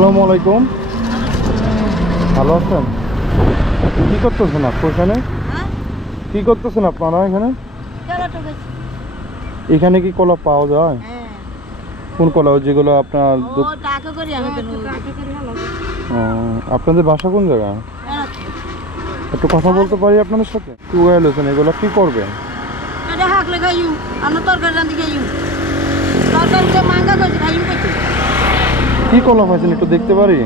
আসসালামু আলাইকুম। ভালো আছেন? কি করতেছেন আপনি এখানে? কি করতেছেন আপনারা এখানে? এখানে কি কলা পাওয়া যায়? কোন কলা? যেগুলো আপনার আপনাদের বাসা কোন জায়গা? একটু কথা বলতে পারি আপনাদের সাথে? টুয়েলছেন, এগুলো কি করবে? কি কলা পাইছেন একটু দেখতে পারি?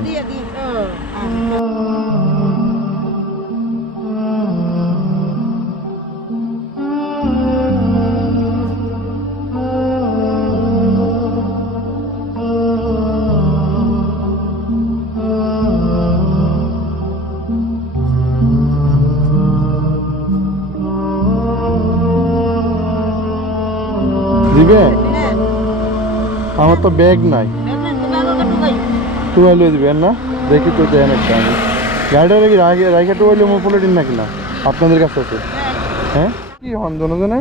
দিবে? আমার তো ব্যাগ নাই। টুয়েলভ দিবেন না? দেখি তো দেন একটা। আমি গাড়িটা রেখে রাইখে টুয়েলভ মোপোলিটিন নাকি না আপনাদের কাছে আছে? হ্যাঁ, কি হন দুজনে?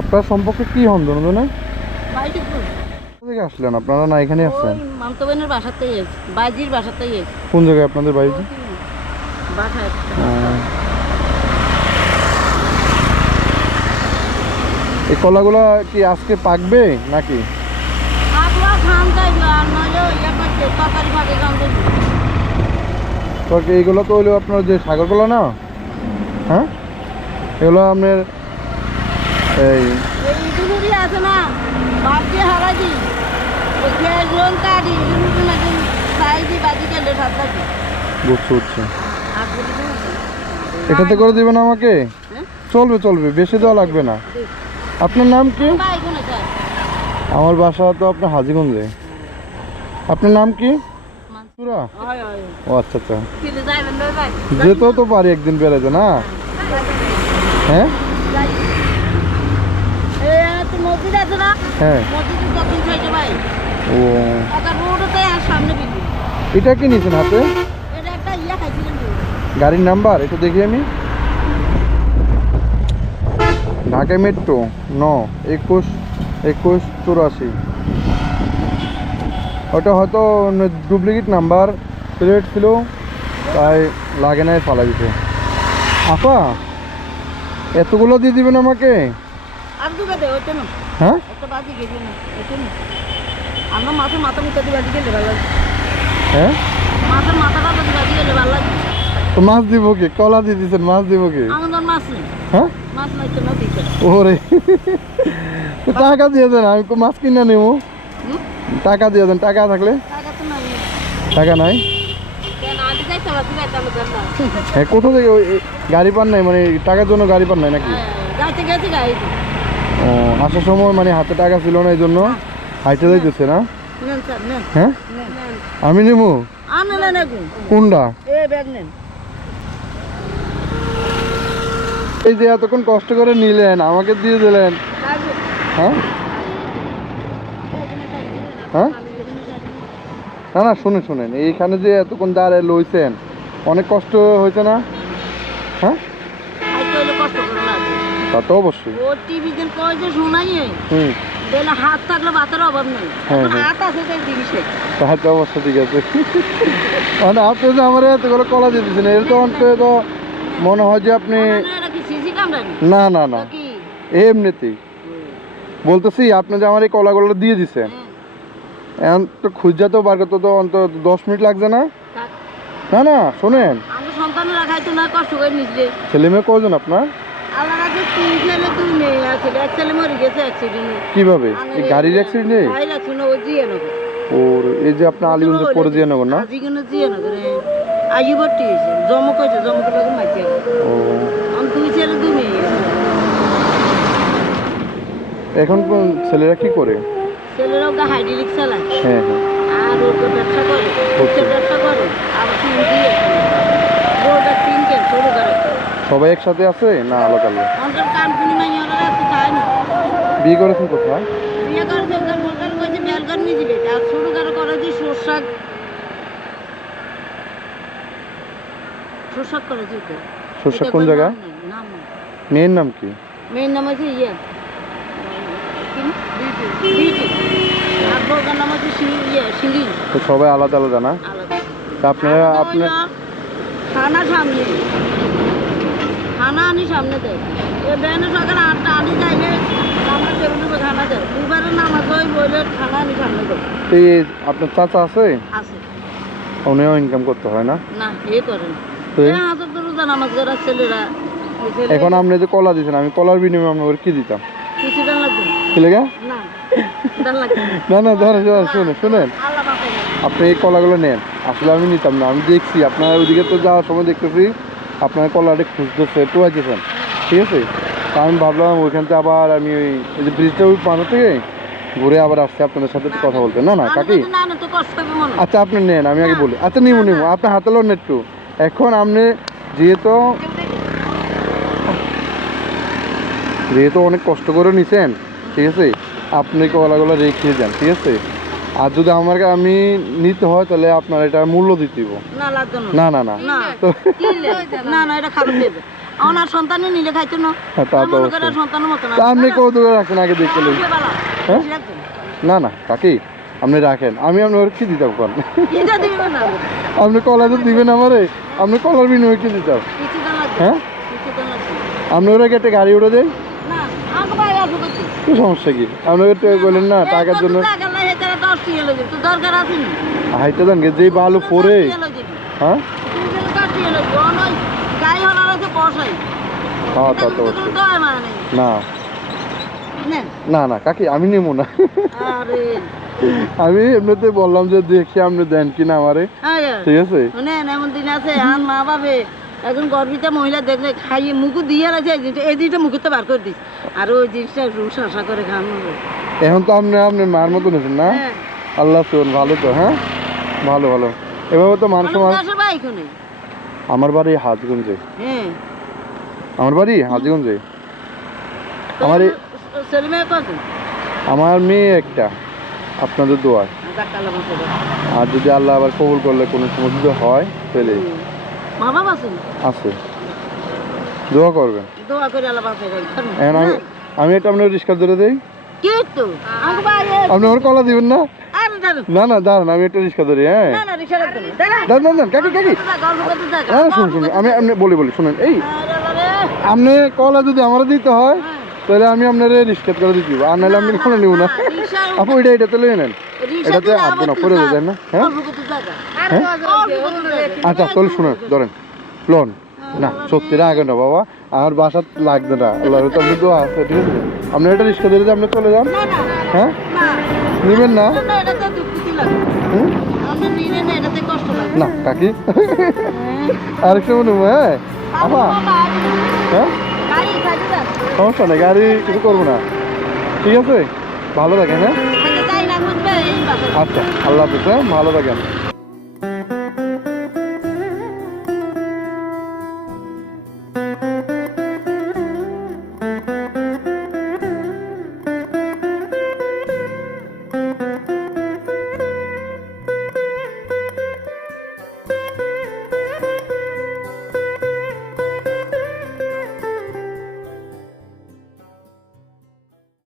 আপনার সম্পর্কে কি হন দুজনে? কোথা আসলেন আপনারা? না এখানে আসছেন? কোন জায়গায় আপনাদের বাড়ি? এই কলাগুলা কি আজকে পাকবে নাকি? এইগুলো তো হইলো আপনার যে সাগর কলা না? হ্যাঁ, এগুলো আপনার এই আছে না, বুঝতে। এটাতে করে দিবেন আমাকে? চলবে চলবে, বেশি দেওয়া লাগবে না। আপনার নাম কি? আমার বাসা তো আপনার হাজীগঞ্জে। আপনার নাম কি? ও আচ্ছা আচ্ছা, যেতেও তো পারি একদিন বেড়াতে না? হ্যাঁ হ্যাঁ। ও, এটা কি নিয়েছেন হাতে? গাড়ির নাম্বার একটু দেখি আমি। ঢাকা মেট্রো 9-21-84। ওটা হয়তো ডুপ্লিকেট নাম্বার প্লেট ছিল, তাই লাগে নাই, ফালা দিতে। আপা, এতগুলো দিয়ে দিবেন আমাকে? হ্যাঁ, হ্যাঁ, তো মাছ দিব কি? কলা দিয়ে দিচ্ছেন, মাছ দিব কি? হ্যাঁ, ওরে টাকা দিয়ে দেন, আমি মাছ কিনে নেব। টাকা দিয়ে দেন, টাকা থাকলে। টাকা নাই? হ্যাঁ, কোথা থেকে? ওই গাড়ি পান নাই মানে টাকার জন্য গাড়ি পান নাই নাকি? ও, আসার সময় মানে হাতে টাকা ছিল না, এই জন্য হাইটে যাইতেছে না? হ্যাঁ, আমি নেব কোনটা? এই যে এতক্ষণ কষ্ট করে নিলেন, আমাকে দিয়ে দিলেন। হ্যাঁ হ্যাঁ, না না, শুনেন এইখানে যে এতক্ষণ দাঁড়ায় লইছেন, অনেক কষ্ট হয়েছে না? হ্যাঁ, তা তো অবশ্যই। হাত থাকলে ভাতের অভাব নেই, হাত আছে তা তো অবশ্যই ঠিক আছে। মানে আপনি যে আমার এতগুলো কলা দিয়ে দিচ্ছেন, এর তো অন্তত মনে হয় যে আপনি, না না না, এমনিতেই বলতেছি, আপনি যে আমার এই কলাগুলো দিয়ে দিচ্ছেন, এখন তো খুঁজা তো বার করতে তো অন্তত 10 মিনিট লাগছে না? না না, শোনেন, ছেলে মেয়ে কজন আপনার? কিভাবে? এই গাড়ির অ্যাক্সিডেন্টে? ওর এই যে আপনার আলিগঞ্জে পড়ে জিয়ানগর না? এখন কোন ছেলেরা কি করে? ছেলেরাও হাইড্রোলিক চালায়। হ্যাঁ হ্যাঁ, আর ওর ব্যবসা করে, ব্যবসা করে, আবার সবাই একসাথে আছে না আলাদা আলাদা? কানপুনি মাইয়ারা আছে, তাই না? বিয়ে করেছেন কোথায়? বিয়ে করেছে ওখানে, মোটাল কইছে বেলগান নিয়ে যাবে, আর ছোটো কারো করে যে সরষাক করেছে। সরষাক কোন জায়গা? মেয়ের নাম কি? মেয়ের নাম আছে নৌকার নাম হচ্ছে সিঁড়ি তো সবাই আলাদা আলাদা না? আলাদা। তা আপনারা আর আপনি হইলো থানা সামনে, থানা আনি সামনে দেয়। এ ব্যানে সকালে 8টা আনি যাইলে আমার টেবিলে থানা দেয়। দুবারের নামাজ হয় বইলে থানা আনি সামনে দেয়। এই আপনার চাচা আছে? আছে উনিও ইনকাম করতে হয় না? না, এ করেন তো এ হাজার তো রোজা নামাজ করার ছেলেরা ওই ছেলে এখন আপনি যে কলা দিয়েছেন, আমি কলার বিনিময়ে আপনাকে কি দিতাম? কিছু দান লাগবে না। কি লেগা? না দান লাগবে না। না না ধরেন শুনেন শুনেন, আল্লাহ বাঁচাই না। আপনি এই কলাগুলো নেন। আসলে আমি নিতাম না, আমি দেখছি আপনার ওইদিকে তো যাওয়ার সময় দেখতেছি আপনার কলাটা খুঁজতেছে, টোয়াইতেছেন, ঠিক আছে? তা আমি ভাবলাম ওইখান থেকে আবার আমি ওই যে ব্রিজটা ওই পাড়া থেকে ঘুরে আবার আসছি আপনাদের সাথে একটু কথা বলতে। না না কাকি, না না তো কষ্ট হবে মনে হয়। আচ্ছা আপনি নেন, আমি আগে বলি। আচ্ছা নিবো নিবো, আপনার হাতে লোন একটু। এখন আপনি যেহেতু যেহেতু অনেক কষ্ট করে নিছেন, ঠিক আছে, আপনি কলাগুলো রেখে যান, ঠিক আছে? আর যদি আমাকে আমি নিতে হয় তাহলে আপনার এটা মূল্য দিতে দিব। না লাগবে না। না না না না তো না না এটা খারাপ দেবে। আমার সন্তানই নিলে খাইতো না। হ্যাঁ, তা তো মনে করে অবশ্যই। সন্তানের মতো না। তা আপনি কত দূরে রাখেন আগে দেখতে লই। হ্যাঁ? না না কাকি, আপনি রাখেন, আমি আপনার কি দিতাম কোন? এটা দিবে না। আপনি কলা তো দিবেন আমারে, আপনি কলার বিনিময়ে কি দিতাম? কিছু দান লাগবে। হ্যাঁ, কিছু দান লাগবে। আপনি ওরা একটা গাড়ি উঠে দেয়, না আমাকে ভাই আসো করতে। তো সমস্যা কি? আপনি একটু বলেন না টাকার জন্য টাকা নাই এটা 10 টাকা লাগে। তো দরকার আছে না। হাইতে দেন যে বালু পরে। হ্যাঁ তুমি যেন 10 টাকা লাগে। অনয় গাই হলার আছে পয়সাই। হ্যাঁ তা তো অবশ্যই। তো মানে না নেন। না না কাকি, আমি নেবো না। আরে আমি এমনিতে বললাম যে দেখি আপনি দেন কিনা আমারে, ঠিক আছে? নেন, এমন দিন আছে আর মা বাবা একজন গর্বিতা মহিলা দেখলে খাইয়ে মুখু দিয়ে আছে এই জিনিসটা মুখে তো বার করে দিস আর ওই জিনিসটা রুশ আশা করে খাওয়ানো হবে। এখন তো আপনি আপনার মার মতো নিয়েছেন না? হ্যাঁ আল্লাহ শোন ভালো তো। হ্যাঁ ভালো ভালো, এভাবে তো মানুষ ভাই এখানে আমার বাড়ি হাজগঞ্জে। হ্যাঁ আমার বাড়ি হাজগঞ্জে। আমার এই ছেলে মেয়ে কত? আমার মেয়ে একটা, আপনাদের দোয়া। আর যদি আল্লাহ আবার কবুল করলে কোনো সময় যদি হয় তাহলে মা বাবা আছেন? আছে, দোয়া করবেন। দোয়া করে আল্লাহ বাঁচাই রাখবেন। এখন আমি এটা আপনার রিস্কা ধরে দেই। কি তো আমাকে ভাই আপনি আমার কলা দিবেন না? আর দাঁড়ান না না দাঁড়ান, আমি একটা রিস্কা ধরি। হ্যাঁ না না রিক্সা লাগবে না দাঁড়ান দাঁড়ান দাঁড়ান কাকি কাকি, গল্প করতে থাক। হ্যাঁ শুনুন শুনুন, আমি আপনি বলি শুনুন, এই আরে আল্লাহ রে আপনি কলা যদি আমার দিতে হয় তাহলে আমি আপনার রিস্কেট করে দিতে দিব, আর নাহলে আমি কখনো নিব না। আপু এটা তো লই নেন, এটাতে আসবে না, পরে যাবেন না। হ্যাঁ হ্যাঁ আচ্ছা তাহলে শুনুন, ধরেন লোন। না সত্যি রাখেন না বাবা, আমার বাসা লাগবে না, আল্লাহর তো আপনি দোয়া আছে, ঠিক আছে? আপনি এটা রিস্কা ধরে দিয়ে আপনি চলে যান। হ্যাঁ নেবেন না? হুম? না কাকি আরেকটা মনে হ্যাঁ আপা, হ্যাঁ সমস্যা নেই, গাড়ি কিছু করবো না, ঠিক আছে? ভালো থাকেন। হ্যাঁ আচ্ছা আল্লাহ হাফিজ। হ্যাঁ ভালো থাকেন।